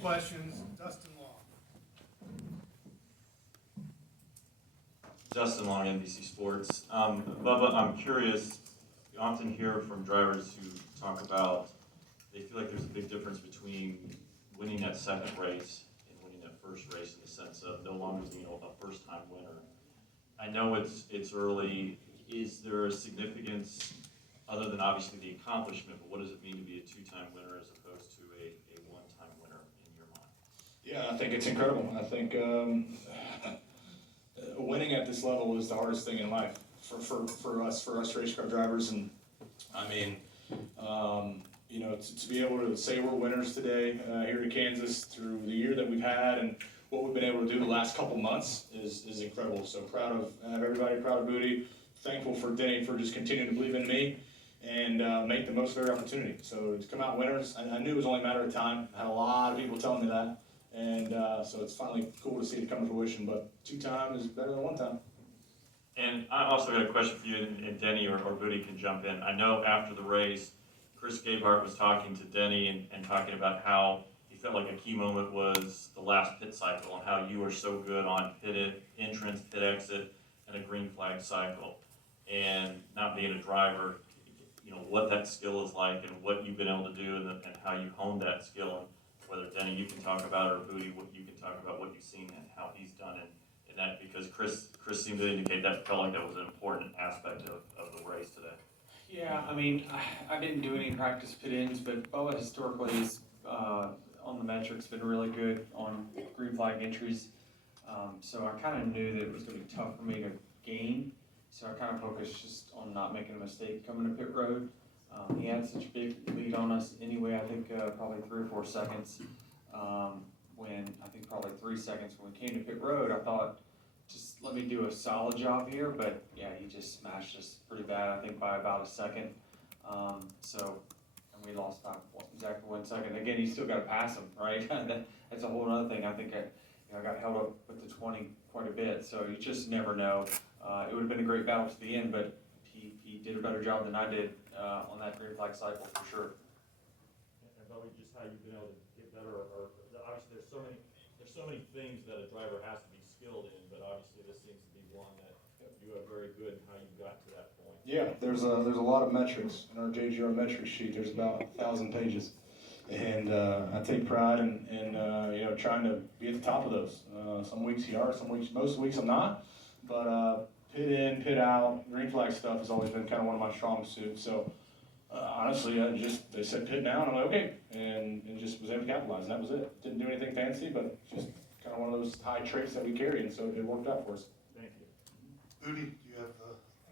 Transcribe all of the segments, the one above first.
questions. Dustin Long. Justin Long, NBC Sports. Bubba, I'm curious, you often hear from drivers who talk about they feel like there's a big difference between winning that second race and winning that first race in the sense of no longer being a first-time winner. I know it's early. Is there a significance other than obviously the accomplishment, but what does it mean to be a two-time winner as opposed to a one-time winner in your mind? Yeah, I think it's incredible. I think winning at this level is the hardest thing in life for us race car drivers. And I mean, to be able to say we're winners today here in Kansas through the year that we've had and what we've been able to do the last couple months is incredible. So proud of everybody, proud of Booty, thankful for Denny for just continuing to believe in me and make the most of every opportunity. So to come out winners, I knew it was only a matter of time. I had a lot of people telling me that. And so it's finally cool to see it come to fruition, but 2-time is better than 1-time. And I also got a question for you, and Denny or Booty can jump in. I know after the race, Chris Gabehart was talking to Denny and talking about how he felt like a key moment was the last pit cycle and how you were so good on pit entrance, pit exit, and a green flag cycle. And not being a driver, what that skill is like and what you've been able to do and how you honed that skill. And whether Denny, you can talk about it, or Booty, what you can talk about what you've seen and how he's done it in that, because Chris seemed to indicate that felt like that was an important aspect of the race today. Yeah, I mean, I didn't do any practice pit-ins, but Bubba historically is, on the metrics, been really good on green flag entries. So I kind of knew that it was going to be tough for me to gain. So I kind of focused just on not making a mistake coming to pit road. He had such a big lead on us anyway, I think probably 3 or 4 seconds. Probably 3 seconds when we came to pit road, I thought, just let me do a solid job here, but yeah, he just smashed us pretty bad, I think by about a second. And we lost by exactly 1 second. Again, you still got to pass him, right? That's a whole other thing. I think I got held up with the 20 quite a bit, so you just never know. It would have been a great battle to the end, but he did a better job than I did on that green flag cycle for sure. And probably just how you've been able to get better, or obviously there's so many things that a driver has to be skilled in, but obviously this seems to be one that you are very good in how you got to that point. Yeah, there's a lot of metrics in our JGR metrics sheet. There's about 1,000 pages, and I take pride in trying to be at the top of those. Some weeks you are, most weeks I'm not, but pit in, pit out, green flag stuff has always been kind of one of my strong suits. So honestly, they said pit now, and I'm like, okay, and just was able to capitalize, and that was it. Didn't do anything fancy, but just kind of one of those high traits that we carry, and so it worked out for us. Thank you. Booty, do you have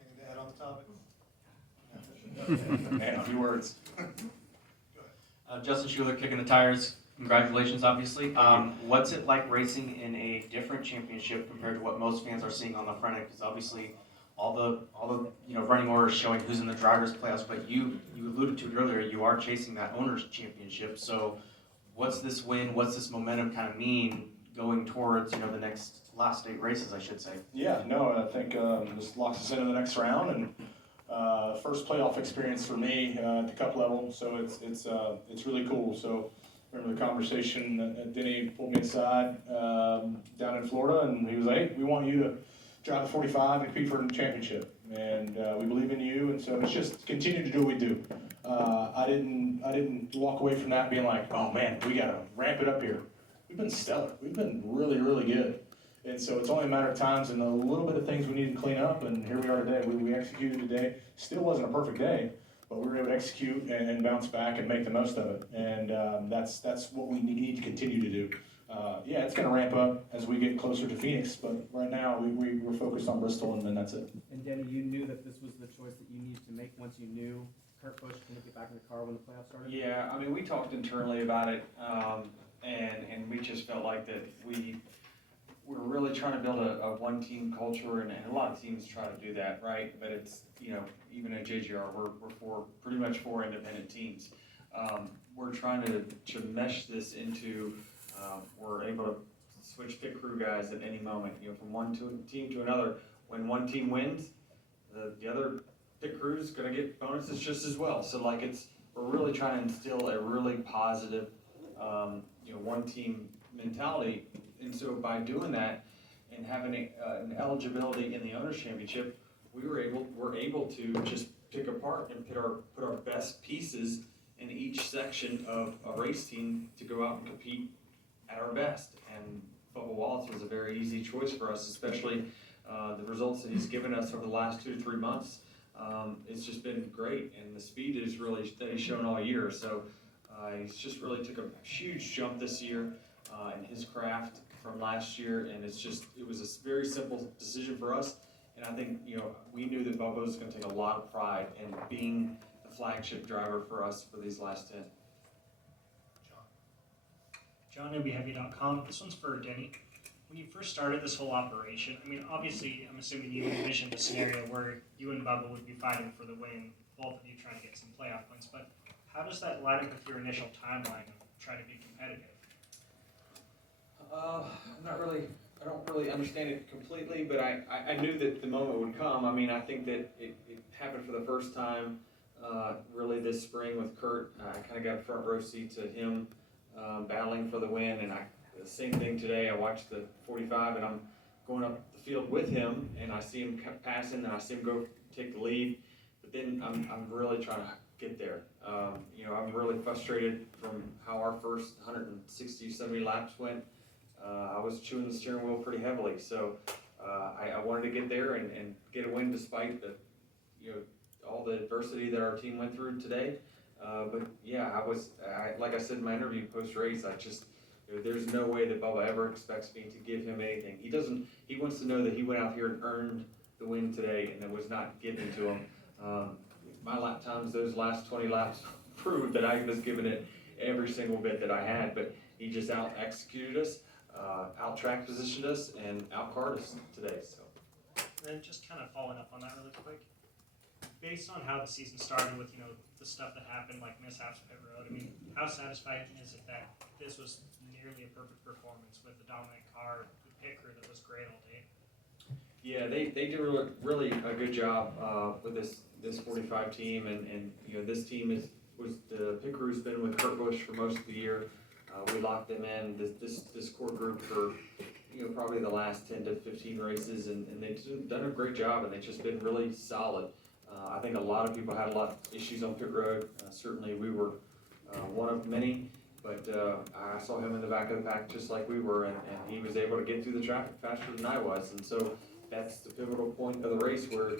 anything to add on the topic? Man, a few words. Go ahead. Justin Schuler kicking the tires. Congratulations, obviously. What's it like racing in a different championship compared to what most fans are seeing on the front end? Because obviously, all the running orders showing who's in the drivers' playoffs, but you alluded to it earlier. You are chasing that owners' championship. So, what's this win? What's this momentum kind of mean going towards the last 8 races, I should say? Yeah, no, I think this locks us into the next round, and first playoff experience for me at the Cup level. So it's really cool. So. Remember the conversation that Denny pulled me aside down in Florida, and he was like, hey, we want you to drive the 45 and compete for the championship. And we believe in you, and so it's just continue to do what we do. I didn't walk away from that being like, oh man, we gotta ramp it up here. We've been stellar. We've been really, really good. And so it's only a matter of times and a little bit of things we need to clean up, and here we are today. We executed today. Still wasn't a perfect day, but we were able to execute and bounce back and make the most of it. And that's what we need to continue to do. Yeah, it's going to ramp up as we get closer to Phoenix, but right now we're focused on Bristol, and then that's it. And Denny, you knew that this was the choice that you needed to make once you knew Kurt Busch couldn't get back in the car when the playoffs started? Yeah, I mean, we talked internally about it, and we just felt like that we're really trying to build a one-team culture, and a lot of teams try to do that, right? But it's, even at JGR, we're pretty much 4 independent teams. We're trying to mesh this into, we're able to switch pit crew guys at any moment, from one team to another. When one team wins, the other pit crew is going to get bonuses just as well. So we're really trying to instill a really positive, one team mentality. And so by doing that and having an eligibility in the owners championship, we're able to just pick apart and put our best pieces in each section of a race team to go out and compete at our best. And Bubba Wallace was a very easy choice for us, especially the results that he's given us over the last 2 to 3 months. It's just been great, and the speed is really that he's shown all year. So he's just really took a huge jump this year in his craft from last year, and it was a very simple decision for us. And I think we knew that Bubba was going to take a lot of pride in being the flagship driver for us for these last 10. John, NBHeavy.com. This one's for Denny. When you first started this whole operation, I mean, obviously, I'm assuming you envisioned a scenario where you and Bubba would be fighting for the win, both of you trying to get some playoff points. But how does that line up with your initial timeline of trying to be competitive? I don't really understand it completely, but I knew that the moment would come. I mean, I think that it happened for the first time really this spring with Kurt. I kind of got a front row seat to him battling for the win, and the same thing today. I watched the 45, and I'm going up the field with him, and I see him passing, and I see him go take the lead. But then I'm really trying to get there. I'm really frustrated from how our first 160, 70 laps went. I was chewing the steering wheel pretty heavily, so I wanted to get there and get a win despite all the adversity that our team went through today. But yeah, like I said in my interview post-race, there's no way that Bubba ever expects me to give him anything. He wants to know that he went out here and earned the win today, and it was not given to him. My lap times, those last 20 laps proved that I was giving it every single bit that I had, but he just out-executed us, out-track positioned us, and out-card us today. So. And then just kind of following up on that really quick, based on how the season started with, the stuff that happened, like mishaps pit road, I mean, how satisfying is it that this was nearly a perfect performance with the dominant car, the pit crew that was great all day? Yeah, they did really a good job with this 45 team, and this team was the pit crew's been with Kurt Busch for most of the year. We locked them in this core group for probably the last 10 to 15 races, and they've done a great job, and they've just been really solid. I think a lot of people had a lot of issues on pit road. Certainly we were one of many, but I saw him in the back of the pack just like we were, and he was able to get through the traffic faster than I was. And so that's the pivotal point of the race where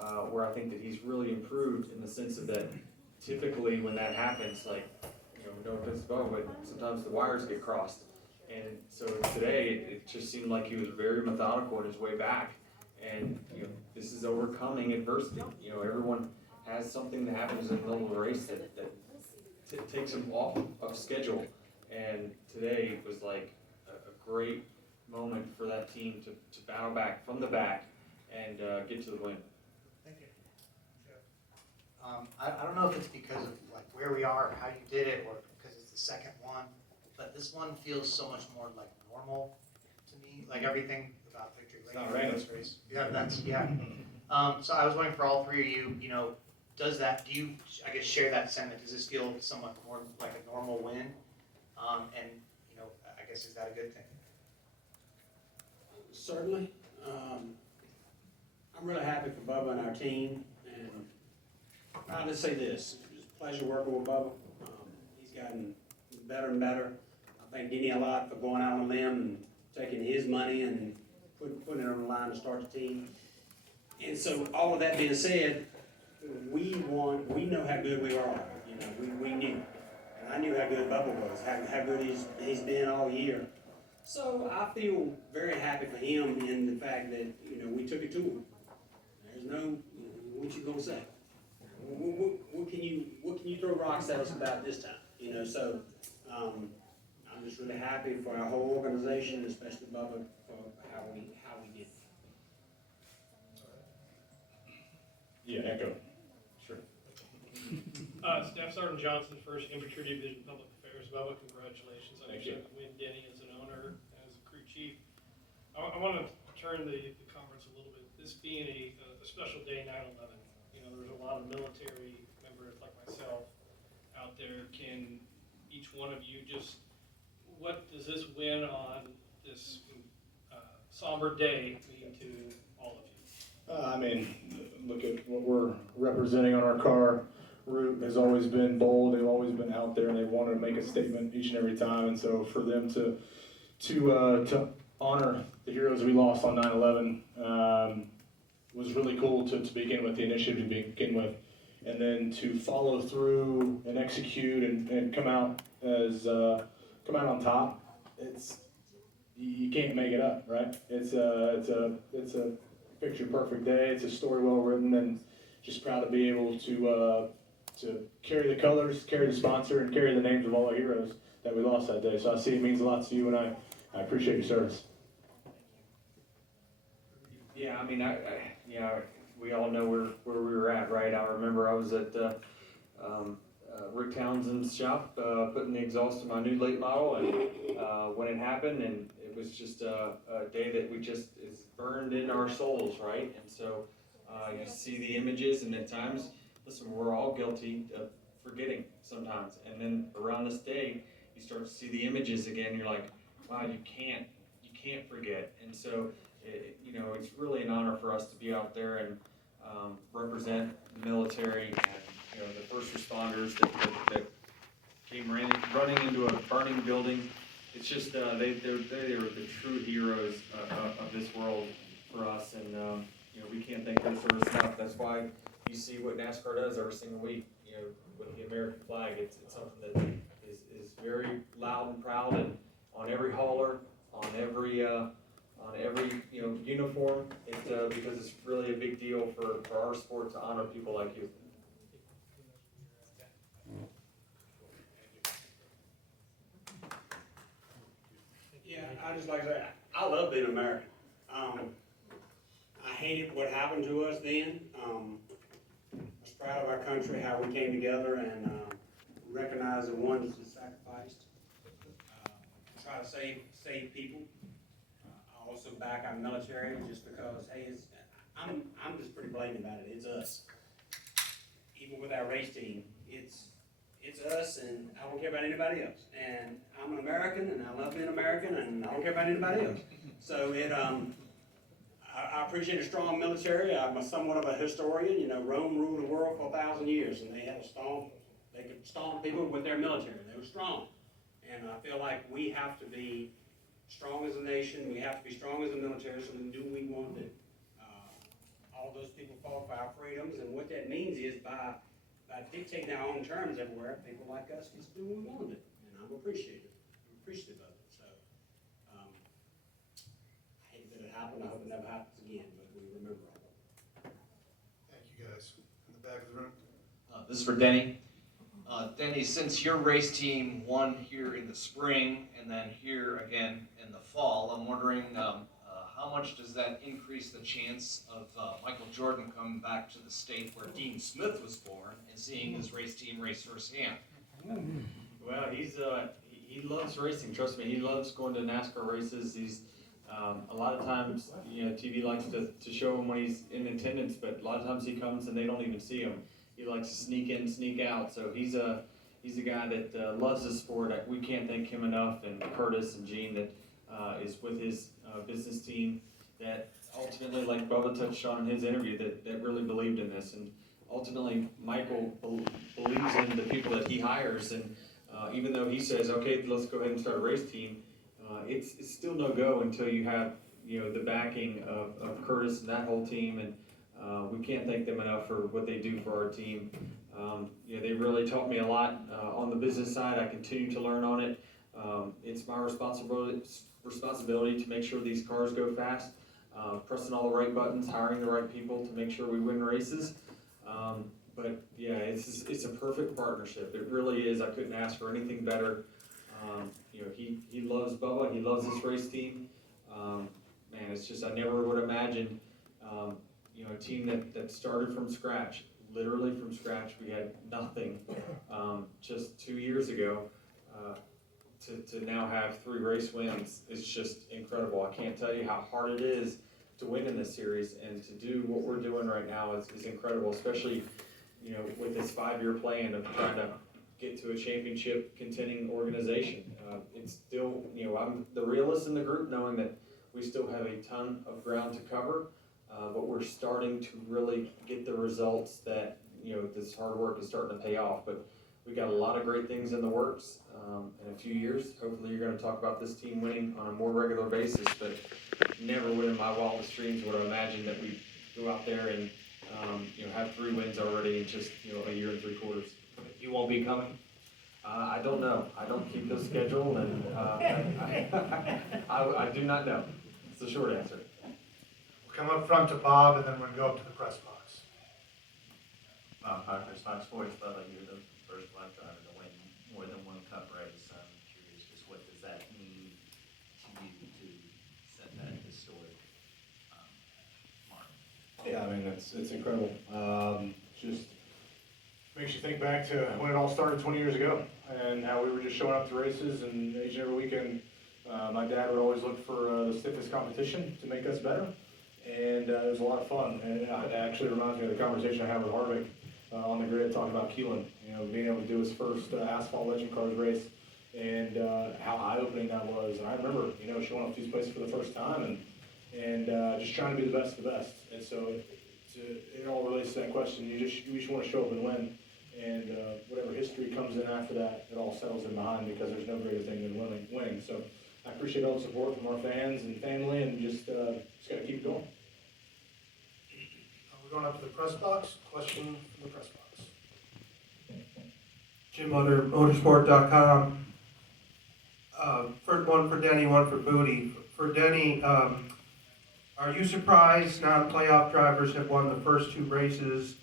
I think that he's really improved in the sense of that typically when that happens, like, no offense to Bubba, but sometimes the wires get crossed. And so today it just seemed like he was very methodical in his way back. And this is overcoming adversity. Everyone has something that happens in the middle of a race that takes them off of schedule. And today was like a great moment for that team to battle back from the back and get to the win. Thank you. I don't know if it's because of like where we are, how you did it, or because it's the second one, but this one feels so much more like normal to me. Like everything about Victory Lane. Not random. Race. Yeah. So I was wondering for all three of you, do you, I guess, share that sentiment? Does this feel somewhat more like a normal win? And I guess, is that a good thing? Certainly. I'm really happy for Bubba and our team, and I'll just say this, it was a pleasure working with Bubba. He's gotten better and better. I thank Denny a lot for going out on a limb and taking his money and putting it on the line to start the team. And so all of that being said, we know how good we are. We knew. And I knew how good Bubba was, how good he's been all year. So I feel very happy for him in the fact that, we took it to him. There's no, what you gonna say? What can you throw rocks at us about this time? So I'm just really happy for our whole organization, especially Bubba, for how we did. Yeah, echo. Sure. Staff Sergeant Johnson, First Infantry Division Public Affairs. Bubba, congratulations on your second win. Denny as an owner, as a crew chief. I want to turn the conference a little bit. This being a special day, 9/11. There's a lot of military members like myself out there. Can each one of you just what does this win on this somber day mean to all of you? I mean, look at what we're representing on our car. Root has always been bold. They've always been out there, and they've wanted to make a statement each and every time. And so, for them to honor the heroes we lost on 9/11 was really cool to begin with. The initiative to begin with, and then to follow through and execute and come out on top. You can't make it up, right? It's a picture perfect day. It's a story well written, and just proud to be able to carry the colors, carry the sponsor, and carry the names of all our heroes that we lost that day. So I see it means a lot to you, and I appreciate your service. Yeah, I mean, we all know where we were at, right? I remember I was at Rick Townsend's shop putting the exhaust in my new late model, and when it happened, and it was just a day that is burned in our souls, right? And so you see the images, and at times, listen, we're all guilty of forgetting sometimes. And then around this day, you start to see the images again. You're like, wow, you can't forget. And so, it's really an honor for us to be out there and represent the military and the first responders that came running into a burning building. It's just they were the true heroes of this world for us, and we can't thank their service enough. That's why you see what NASCAR does every single week. With the American flag, it's something that is very loud and proud, and on every hauler, on every uniform. Because it's really a big deal for our sport to honor people like you. Yeah, I just like to say, I love being American. I hated what happened to us then. I was proud of our country, how we came together and recognized the ones that sacrificed. Try to save people. I also back our military just because, hey, I'm just pretty blatant about it. It's us. Even with our race team, it's us, and I don't care about anybody else. And I'm an American, and I love being American, and I don't care about anybody else. So I appreciate a strong military. I'm somewhat of a historian. Rome ruled the world for 1,000 years, and they could stomp people with their military. They were strong. And I feel like we have to be strong as a nation. We have to be strong as a military so we can do what we want to do. All those people fought for our freedoms, and what that means is by dictating our own terms everywhere, people like us can do what we want to do. And I'm appreciative of it. So I hate that it happened. I hope it never happens again, but we remember all of it. Thank you, guys. In the back of the room. This is for Denny. Denny, since your race team won here in the spring and then here again in the fall, I'm wondering how much does that increase the chance of Michael Jordan coming back to the state where Dean Smith was born and seeing his race team race firsthand? Well, he loves racing. Trust me, he loves going to NASCAR races. He's a lot of times, TV likes to show him when he's in attendance, but a lot of times he comes and they don't even see him. He likes to sneak in, sneak out. So he's a guy that loves the sport. We can't thank him enough, and Curtis and Gene that is with his business team that ultimately, like Bubba touched on in his interview, that really believed in this. And ultimately, Michael believes in the people that he hires. And even though he says, okay, let's go ahead and start a race team, it's still no go until you have the backing of Curtis and that whole team. And we can't thank them enough for what they do for our team. They really taught me a lot on the business side. I continue to learn on it. It's my responsibility to make sure these cars go fast, pressing all the right buttons, hiring the right people to make sure we win races. But yeah, it's a perfect partnership. It really is. I couldn't ask for anything better. He loves Bubba. He loves this race team. Man, it's just I never would imagine a team that started from scratch, literally from scratch. We had nothing just 2 years ago. To now have 3 race wins is just incredible. I can't tell you how hard it is to win in this series, and to do what we're doing right now is incredible, especially with this 5-year plan of trying to get to a championship contending organization. It's still, I'm the realist in the group, knowing that we still have a ton of ground to cover, but we're starting to really get the results that, this hard work is starting to pay off. But we got a lot of great things in the works. In a few years, hopefully you're going to talk about this team winning on a more regular basis, but never would in my wildest dreams would I imagine that we go out there and have 3 wins already in just a year and 3 quarters. You won't be coming? I don't know. I don't keep the schedule, and I do not know. It's the short answer. We'll come up front to Bob, and then we'll go up to the press box. Bob Parker, Fox Sports, Bubba, you're the first black driver to win more than one cup race. I'm curious, just what does that mean to you to set that historic mark? Yeah, I mean, it's incredible. Just makes you think back to when it all started 20 years ago and how we were just showing up to races, and each and every weekend my dad would always look for the stiffest competition to make us better, and it was a lot of fun. And it actually reminds me of the conversation I had with Harvick on the grid talking about Keelan, being able to do his first Asphalt Legend Cars race, and how eye-opening that was. And I remember, showing up to these places for the first time and just trying to be the best of the best. And so it all relates to that question. You just want to show up and win. And whatever history comes in after that, it all settles in behind, because there's no greater thing than winning. So I appreciate all the support from our fans and family, and just got to keep going. We're going up to the press box. Question from the press box. Jim Mutter, motorsport.com. One for Denny, one for Booty. For Denny, are you surprised non-playoff drivers have won the first 2 races?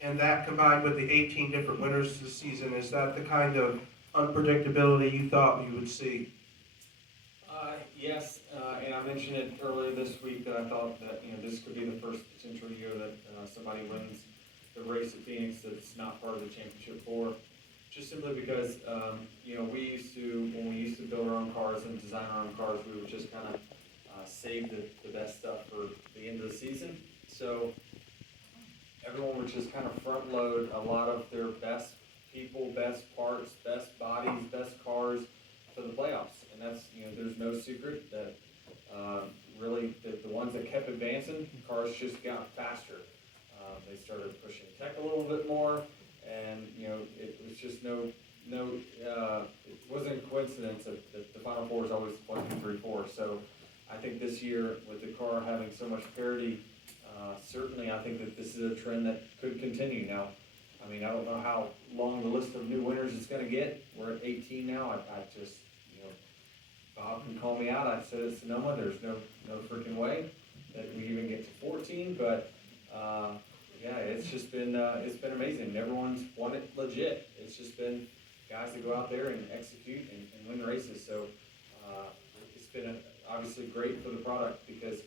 And that combined with the 18 different winners this season, is that the kind of unpredictability you thought we would see? Yes, and I mentioned it earlier this week that I thought that this could be the first potential year that somebody wins the race at Phoenix that's not part of the championship 4. Just simply because when we used to build our own cars and design our own cars, we would just kind of save the best stuff for the end of the season. So everyone would just kind of front load a lot of their best people, best parts, best bodies, best cars for the playoffs. And that's, there's no secret that really the ones that kept advancing, cars just got faster. They started pushing tech a little bit more, and it was just it wasn't a coincidence that the Final Four is always 1, 2, 3, 4. So I think this year, with the car having so much parity, certainly I think that this is a trend that could continue. Now, I mean, I don't know how long the list of new winners is going to get. We're at 18 now. I just, Bob can call me out. I said at Sonoma, there's no freaking way that we even get to 14. But yeah, it's just been amazing. Everyone's won it legit. It's just been guys that go out there and execute and win races. So it's been obviously great for the product, because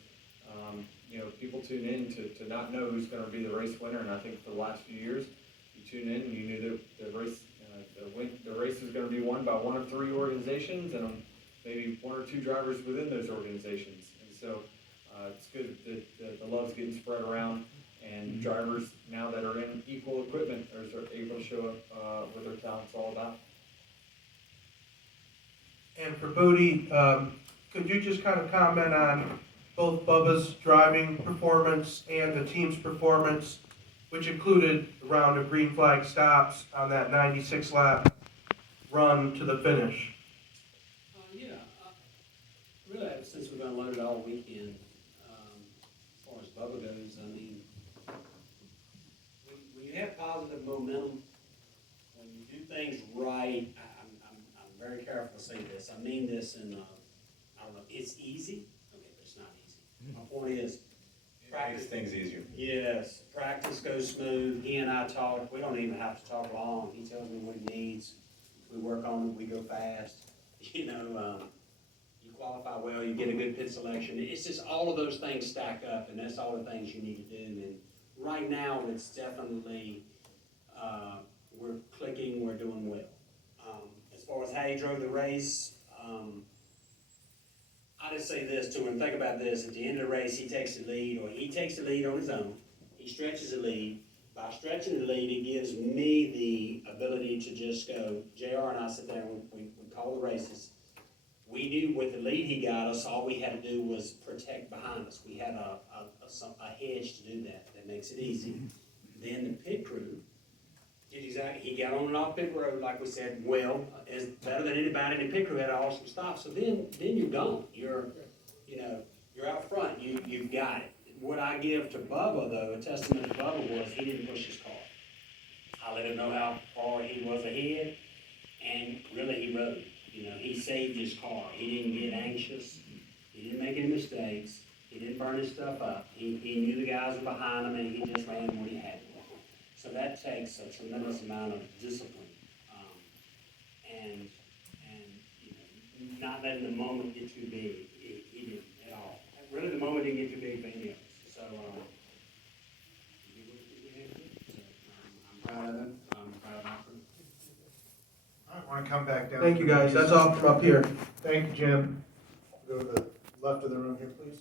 people tune in to not know who's going to be the race winner. And I think for the last few years, you tune in and you knew that the race was going to be won by 1 of 3 organizations, and maybe 1 or 2 drivers within those organizations. And so it's good that the love's getting spread around, and drivers now that are in equal equipment are able to show up what their talent's all about. And for Booty, could you just kind of comment on both Bubba's driving performance and the team's performance, which included a round of green flag stops on that 96-lap run to the finish? Really, since we've been loaded all weekend, as far as Bubba goes, I mean, when you have positive momentum, when you do things right, I'm very careful to say this. I mean this in, I don't know, it's easy. Okay, but it's not easy. My point is, Practice things easier. yes, practice goes smooth. He and I talk. We don't even have to talk long. He tells me what he needs. We work on it. We go fast. You qualify well. You get a good pit selection. It's just all of those things stack up, and that's all the things you need to do. And right now, it's definitely we're clicking. We're doing well. As far as how he drove the race. I just say this to him, think about this, at the end of the race, he takes the lead, or he takes the lead on his own, he stretches the lead, by stretching the lead, it gives me the ability to just go, JR and I sit there and we call the races. We knew with the lead he got us, all we had to do was protect behind us. We had a hedge to do that. That makes it easy. Then the pit crew did exactly, he got on and off pit road, like we said, well, is better than anybody in the pit crew, had an awesome stop. So then you're gone. You're out front. You've got it. What I give to Bubba, though, a testament to Bubba, was he didn't push his car. I let him know how far he was ahead, and really he rode. He saved his car. He didn't get anxious. He didn't make any mistakes. He didn't burn his stuff up. He knew the guys were behind him, and he just ran what he had to. So that takes a tremendous amount of discipline, and not letting the moment get too big. He didn't at all. Really, the moment didn't get too big for any of us. So I'm proud of him. I'm proud of my crew. I want to come back down. Thank you, guys. That's all from up here. Thank you, Jim. Go to the left of the room here, please.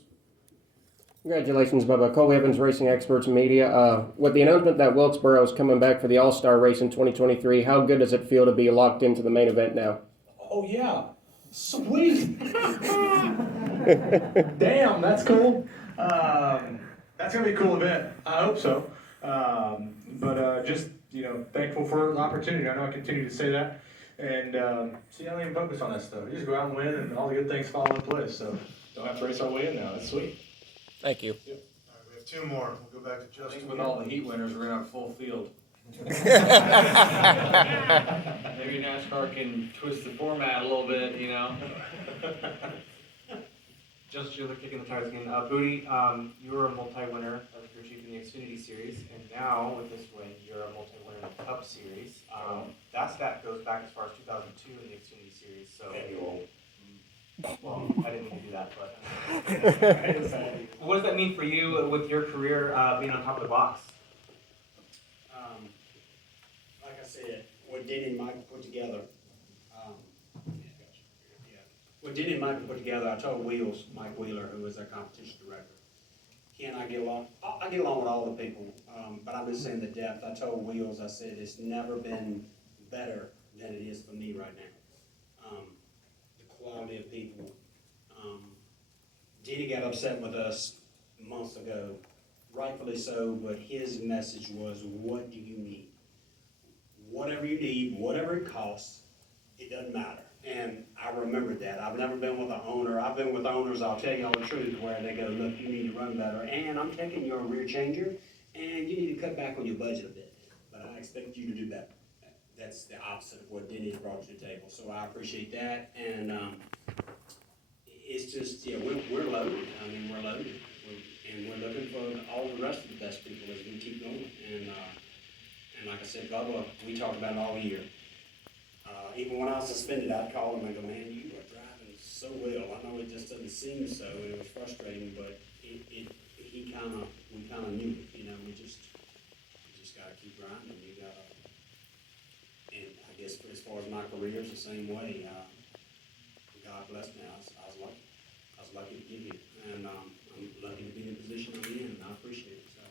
Congratulations, Bubba. Cole Evans, Racing Experts Media. With the announcement that Wilkesboro is coming back for the All-Star race in 2023, how good does it feel to be locked into the main event now? Oh, yeah. Sweet. Damn, that's cool. That's going to be a cool event. I hope so. But just, thankful for the opportunity. I know I continue to say that. And see, I don't even focus on that stuff. You just go out and win, and all the good things fall into place. So don't have to race our way in now. That's sweet. Thank you. All right, we have two more. We'll go back to I Justin. think with all the heat winners, we're gonna have a full field. Maybe NASCAR can twist the format a little bit, Just you're kicking the tires again. Booty, you were a multi-winner as a crew chief in the Xfinity Series, and now with this win, you're a multi-winner in the Cup Series. That stat goes back as far as 2002 in the Xfinity Series. So, well, I didn't mean to do that, but what does that mean for you with your career being on top of the box? Like I said, what Denny and Mike put together, what Denny and Mike put together, I told Mike Wheeler, who was our competition director, he and I get along. I get along with all the people, but I'm just saying the depth. I told Wheels, I said, it's never been better than it is for me right now. The quality of people. Denny got upset with us months ago, rightfully so, but his message was, what do you need? Whatever you need, whatever it costs, it doesn't matter. And I remembered that. I've never been with an owner. I've been with owners, I'll tell you all the truth, where they go, look, you need to run better, and I'm taking your rear changer, and you need to cut back on your budget a bit. But I expect you to do better. That's the opposite of what Denny has brought to the table. So I appreciate that. And it's just, we're loaded. I mean, we're loaded. And we're looking for all the rest of the best people as we keep going. And like I said, Bubba, we talked about it all year. Even when I was suspended, I'd call him and go, man, you are driving so well. I know it just doesn't seem so, and it was frustrating, but we kind of knew it. We just got to keep grinding. And I guess as far as my career, it's the same way. God bless me. I was lucky. I was lucky to get here, and I'm lucky to be in the position I'm in, and I appreciate it. So,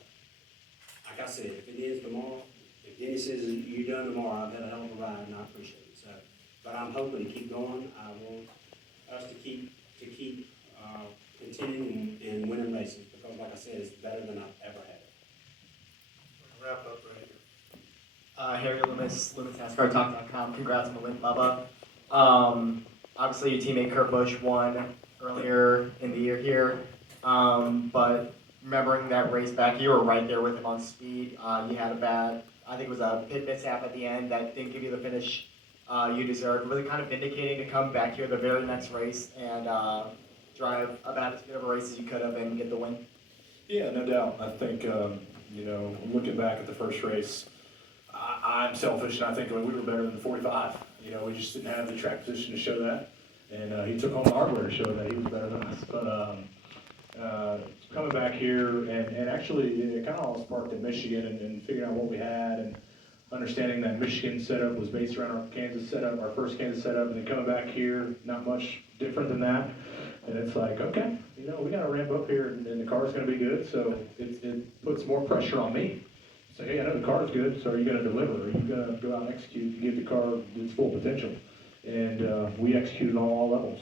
like I said, if it ends tomorrow, if Denny says you're done tomorrow, I've had a hell of a ride, and I appreciate it. So, but I'm hoping to keep going. I want us to keep continuing and winning races, because, like I said, it's better than I've ever had it. We're gonna wrap up right here. Harry Loomis, LoomisNASCARTalk.com. Congrats on the win, Bubba. Obviously, your teammate Kurt Busch won earlier in the year here, but remembering that race back, you were right there with him on speed. You had I think it was a pit mishap at the end that didn't give you the finish you deserved. Really kind of vindicating to come back here the very next race and drive about as good of a race as you could have and get the win. Yeah, no doubt. I think, looking back at the first race, I'm selfish, and I think we were better than the 45. We just didn't have the track position to show that. And he took home the hardware to show that he was better than us. But coming back here, and actually it kind of all sparked in Michigan and figuring out what we had and understanding that Michigan setup was based around our Kansas setup, our first Kansas setup, and then coming back here, not much different than that. And it's like, okay, we got to ramp up here, and the car's going to be good. So it puts more pressure on me. say, hey, I know the car's good, so are you gonna deliver? Are you gonna go out and execute and give the car its full potential? And we executed on all levels,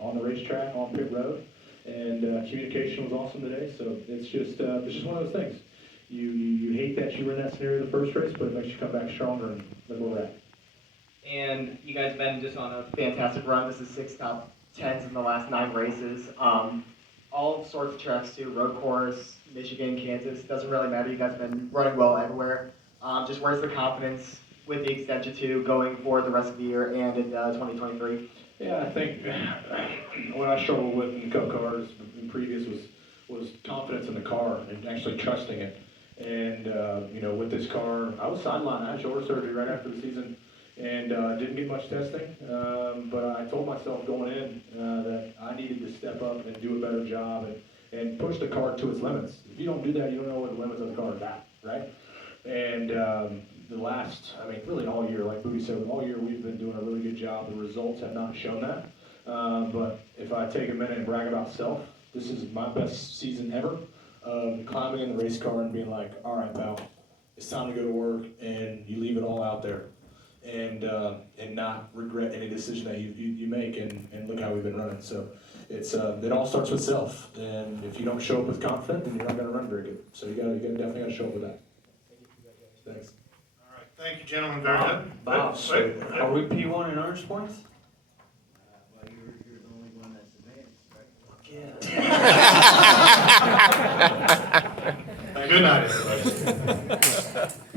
on the racetrack, on pit road, and communication was awesome today. So it's just one of those things. You hate that you were in that scenario the first race, but it makes you come back stronger and look where we're at. And you guys have been just on a fantastic run. This is 6 top 10s in the last 9 races. All sorts of tracks too, road course, Michigan, Kansas, doesn't really matter. You guys have been running well everywhere. Just where's the confidence with the extension to going for the rest of the year and in 2023? Yeah, I think what I struggled with in Cup cars in previous was confidence in the car and actually trusting it. And with this car, I was sidelined. I had shoulder surgery right after the season, and didn't get much testing. But I told myself going in that I needed to step up and do a better job and push the car to its limits. If you don't do that, you don't know what the limits of the car are at, right? And really all year, like Booty said, all year we've been doing a really good job. The results have not shown that. But if I take a minute and brag about self, this is my best season ever. Climbing in the race car and being like, all right, pal, it's time to go to work, and you leave it all out there. And not regret any decision that you make, and look how we've been running. So it all starts with self, and if you don't show up with confidence, then you're not going to run very good. So you definitely got to show up with that. Thanks. All right, thank you, gentlemen, very good. Bob, Wait. are we P1 in earners points? Well, you're the only one that's advanced, right? Good night, everybody.